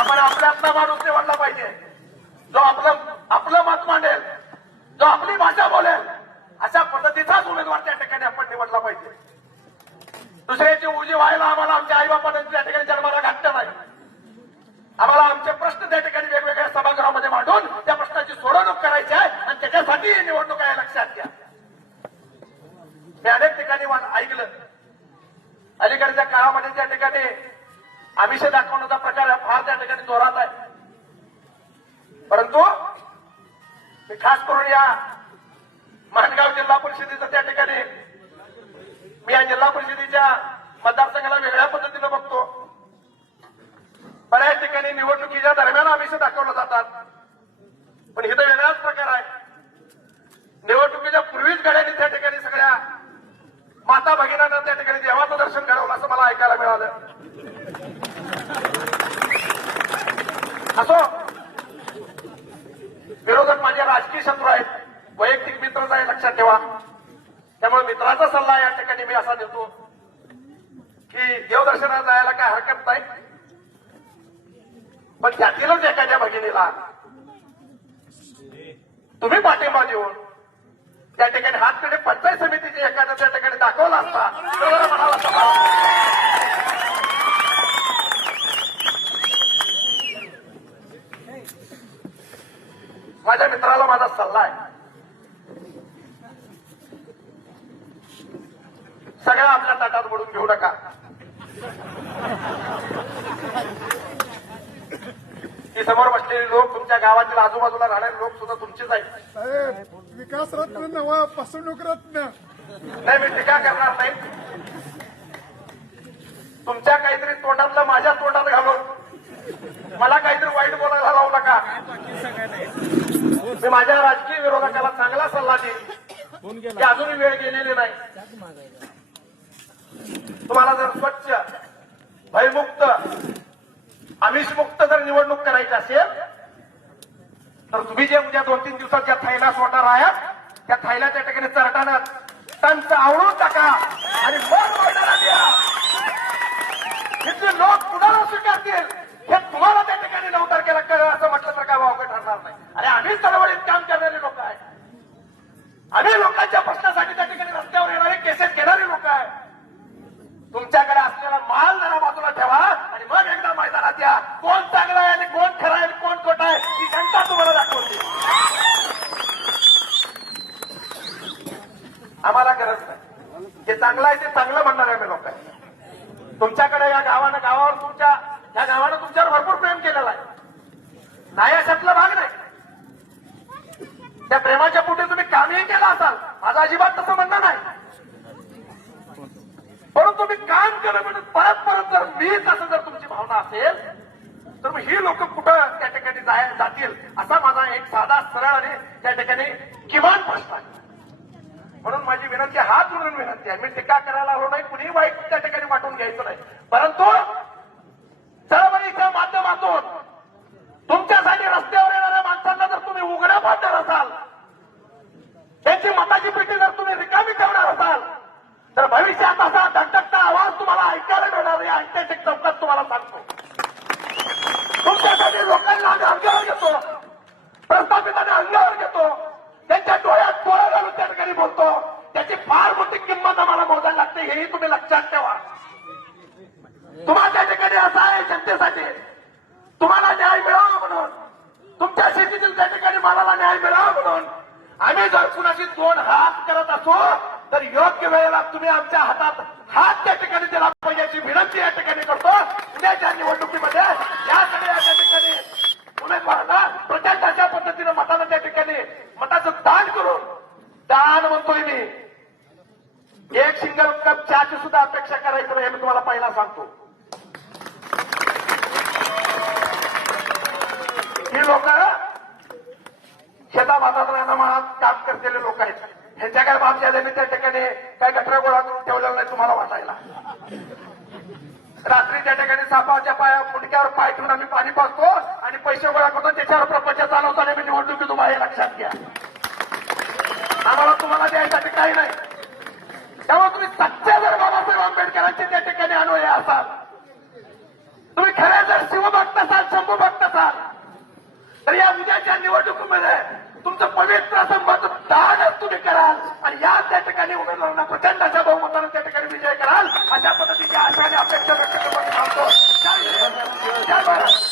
आपण आपल्यातला माणूस निवडला पाहिजे. जो आपलं आपलं मत मांडेल जो आपली भाषा बोलेल अशा पद्धतीचाच उमेदवार त्या ठिकाणी आपण निवडला पाहिजे. दुसऱ्याची उजी व्हायला आम्हाला आमच्या आई बापाने त्या ठिकाणी जन्माला घातलं नाही. आम्हाला आमचे प्रश्न त्या ठिकाणी वेगवेगळ्या सभागृहामध्ये मांडून त्या प्रश्नाची सोडवणूक करायची आहे आणि त्याच्यासाठी ही निवडणूक आहे लक्षात घ्या. मी अनेक ठिकाणी ऐकलं. अलीकडच्या काळामध्ये त्या ठिकाणी आमिष दाखवण्याचा प्रकार त्या ठिकाणी जोरात आहे. परंतु मी खास करून या माणगाव जिल्हा परिषदेचं त्या ठिकाणी मी या जिल्हा परिषदेच्या मतदारसंघाला वेगळ्या पद्धतीनं बघतो. बऱ्याच ठिकाणी निवडणुकीच्या दरम्यान आमिष दाखवलं जातात. पण इथं वेगळाच प्रकार आहे. निवडणुकीच्या पूर्वीच गड्यांनी त्या ठिकाणी सगळ्या माता भगिनींना त्या ठिकाणी देवाचं दर्शन घडवलं असं मला ऐकायला मिळालं. असो. विरोधक माझे राजकीय शत्रू आहेत. वैयक्तिक मित्रच आहे लक्षात ठेवा. त्यामुळे मित्राचा सल्ला या ठिकाणी मी असा देतो की देवदर्शनाला जायला काय हरकत नाही. पण त्यातीलच एखाद्या भगिनीला तुम्ही पाठिंबा देऊन त्या ठिकाणी हातकडे पंचायत समितीचे एखाद्या त्या ठिकाणी दाखवला असता तर बरं म्हणाला माझ्या मित्राला माझा सल्ला आहे. सगळं आपल्या ताटात बुडून घेऊ नका. ही समोर बसलेले लोक तुमच्या गावातील आजूबाजूला राहणारे लोक सुद्धा तुमचेच आहेत. विकास रत्न नवा फसवणूक रत्न. नाही मी टीका करणार नाही. तुमच्या काहीतरी तोंडातलं माझ्या तोंडात घालून मला काहीतरी वाईट बोलायला लावू नका मी माझ्या राजकीय विरोधकाला चांगला सल्ला देईन. की अजूनही वेळ गेलेली नाही. तुम्हाला जर स्वच्छ भयमुक्त आमिषमुक्त जर निवडणूक करायची असेल तर तुम्ही जे उद्या दोन तीन दिवसात ज्या थैला सोडणार आहात त्या थैल्याच्या ठिकाणी चरटानं त्यांचं आवडून टाका आणि मग द्या. लोक कुणाला स्वीकारतील हे तुम्हाला त्या ठिकाणी नऊ तारखेला कळलं असं म्हटलं तर काय वावगं ठरणार नाही आणि आम्ही चळवळीत काम करणारे लोक आहे आम्ही लोकांच्या प्रश्नासाठी त्या ठिकाणी रस्त्यावर येणारे केसेस घेणारे लोक आहे तुमच्याकडे असलेला माल जरा बाजूला ठेवा आणि मग एकदा मैदानात या कोण चांगला आहे आणि कोण खरा आहे आणि कोण खोटा आहे ही जनता तुम्हाला दाखवते आम्हाला गरज नाही जे चांगलं आहे ते चांगलं म्हणणार आहे लोक. लोकांनी तुमच्याकडे या गावानं गावावर तुमच्या या गावानं तुमच्यावर भरपूर प्रेम केलेलं आहे. नाही अशातला भाग नाही. त्या प्रेमाच्या पोटी तुम्ही कामही केलं असाल. माझं अजिबात तसं म्हणणं नाही. परंतु मी काम केलं म्हणजे परत परत जर मी तसं जर तुमची भावना असेल तर मग ही लोक कुठं त्या ठिकाणी जातील? असा माझा एक साधा सरळ आणि त्या ठिकाणी किमान प्रश्न आहे. विनंती हात जोडून विनंती आहे. मी टीका करायला आलो नाही कुणीही वाईट त्या ठिकाणी वाटून घ्यायचं नाही. परंतु चळवळीच्या माध्यमातून तुमच्यासाठी रस्त्यावर येणाऱ्या माणसांना जर तुम्ही उघड्या पाडणार असाल त्यांची मताची पेटी जर तुम्ही रिकामी ठेवणार असाल तर भविष्यात असा धगधगता आवाज तुम्हाला ऐकायला मिळणार या ऐतिहासिक चौकात तुम्हाला सांगतो तुमच्यासाठी लोकांना आम्ही अंगावर घेतो प्रस्थापितांना अंगावर घेतो त्यांच्या डोळ्यात डोळा घालून त्या ठिकाणी बोलतो त्याची फार मोठी किंमत आम्हाला मोजायला लागते हेही तुम्ही लक्षात ठेवा तुम्हाला त्या ठिकाणी असं आहे जनतेसाठी तुम्हाला न्याय मिळावा म्हणून तुमच्या शेतीतील त्या ठिकाणी मालाला न्याय मिळावा म्हणून आम्ही जर कुणाशी दोन हात करत असो तर योग्य वेळेला तुम्ही आमच्या हातात हात त्या ठिकाणी दिला पाहिजे विनंती या ठिकाणी करतो. उद्याच्या निवडणुकीमध्ये या सगळ्या त्या ठिकाणी उमेदवारांना प्रचंड अशा पद्धतीनं मतानं त्या ठिकाणी मताचं दान करून दान म्हणतोय मी. एक सिंगल कप चहाची सुद्धा अपेक्षा करायचं नाही हे मी तुम्हाला पहिला सांगतो ही लोक शेता भातात राहण्यामाळात काम करलेले लोक आहेत ह्यांच्या काय त्यांनी त्या ठिकाणी काय गटरा गोळा करून ठेवलेला नाही तुम्हाला वाटायला. रात्री त्या ठिकाणी सापाच्या पाया मुंडक्यावर पाय ठेवून आम्ही पाणी पाजतो आणि पैसे गोळा करतो. त्याच्यावर प्रपंच चालवताना मी निवडणुकी तुम्हाला हे लक्षात घ्या. आम्हाला तुम्हाला द्यायसाठी काही नाही. त्यामुळे तुम्ही सच्च्या जर बाबासाहेब आंबेडकरांचे त्या ठिकाणी अनुयायी असाल. तुम्ही खऱ्या जर शिवभक्त असाल शंभू भक्त असाल तर या उद्याच्या निवडणुकीमध्ये तुमचं पवित्र संबंध दानच तुम्ही कराल. आणि या त्या ठिकाणी उमेदवारांना प्रचंड अशा बहुमतानं त्या ठिकाणी विजय कराल. अशा पद्धतीची आशा आणि अपेक्षा व्यक्त करून सांगतो. जय भारत.